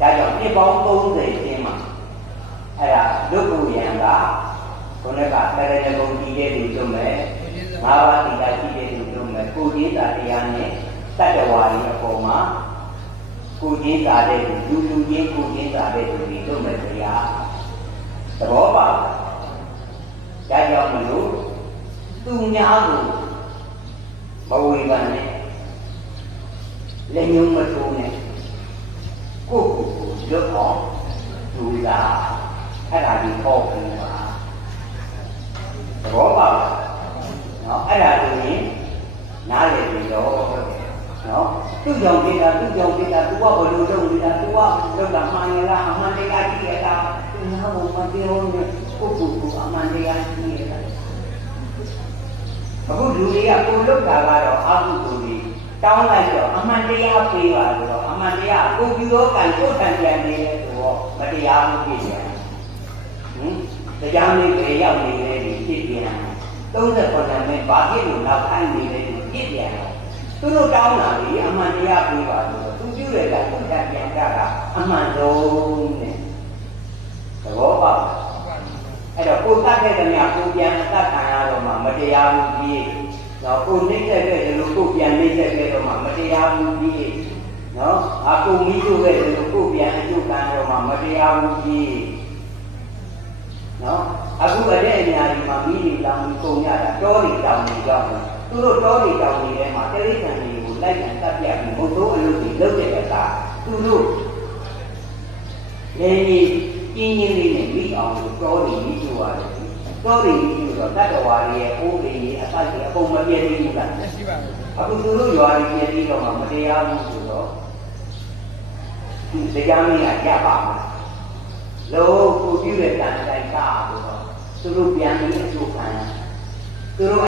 ဒါကြောင့်နှစ်ပေါင်း30ကျင်းမှာအဲ့ဒါဒုက္ခယံကခုနကတရဏဂုံကြည့်တဲ့လူတို့မဲ့ငါးပါးတိတာကြည့်တဲ့လူတို့မဲ့ကိုကြီးတာတရားနဲ့တတ္တဝါတွေအပေါ်မှာကိုကြီးတာတဲ့လူလူလူချင်းကိုကြီးတာတဲ့လူတွေတို့မဲ့တရားသဘောပါလားဒါကြောင့်မလို့သူများကိုမဝေဖန်နဲ့လက်ညှိုးမထိုးနဲ့ ကိုယ့်ကိုယ်ကိုလွတ်အောင်လူလားအဲ့ဒါဒီဟောပြီးပါသဘောပါလားနော်အဲ့ဒါဆိုရင်နားလည်ပြီတော့နော်သူ့ကြောင့်ဒေတာသူ့ကြောင့်ဒေတာ तू ကဘလို့လုပ်နေတာ तू ကလောက်တာမှန်ရလားအမှန်တရားကြည့်ရတာသူငါ့ဘုံမပြောနေကိုယ့်ကိုယ်ကိုအမှန်တရားကြည့်ရတာအခုလူတွေကကိုလုတ်တာကတော့အာဟုသူတွေတောင်းလိုက်တော့အမှန်တရားပေးပါလို့တော့အ မှန်တရားကိုပြုသောကံကိုယ်တန်ပြန်နေတယ်ဆိုတော့မတရားမှုဖြစ်တယ်ဟင်တရားမင်းပြေရောက်နေတယ်ဒီဖြစ်ပြန်39မိနစ်ဘာဖြစ်လို့နောက်ခိုင်းနေလဲဒီဖြစ်ပြန်တော့သူတို့တောင်းတာလေအမှန်တရားပေးပါလို့သူပြုတဲ့ကကိုယ်တန်ပြန်ကြတာအမှန်ဆုံးနဲ့သဘောပေါက်အဲ့တော့ကိုယ်တတ်တဲ့ကမြကိုပြန်အတတ်ခံရတော့မှမတရားမှုကြီးတော့ကိုနှိမ့်တဲ့တဲ့လူကိုပြန်နှိမ့်တဲ့တဲ့တော့မှမတရားမှုကြီးနော်အ ကုန်မိကျိုးတဲ့လူကိုပြန်အကျိုးခံတော့မှမတရားမှုကြီးနော်အခုအတဲ့အများကြီးမှာမိတွေတောင်းပြီးပုံရတာတောတွေတောင်းနေကြောက်သူတို့တောတွေတောင်းနေထဲမှာတိရိစ္ဆာန်တွေကိုလိုက်ကန်တတ်ပြပြီးဘုသိုးအလုပ်တွေလုပ်တဲ့အခါသူတို့လည်းကြီးပြင်းရင်းလေးနဲ့မိအောင်လို့တောတွေမိကျိုးရတယ်တောတွေမိကျိုးတော့တတ္တဝါတွေရဲ့အိုးတွေရဲ့အတိုက်တွေအကုန်မပြည့်သေးဘူးလားရှိပါဘူးအခုသူတို့ရွာတွေပြည့်ပြီးတော့မှမတရားဘူးဆိုတော့ဒီ တရားမင်းကရပါမှာလို့ကိုပြုတဲ့တန်တိုင်းကားဆိုတော့သူတို့ပြန်ပြီးအကျိုးခံသူတို့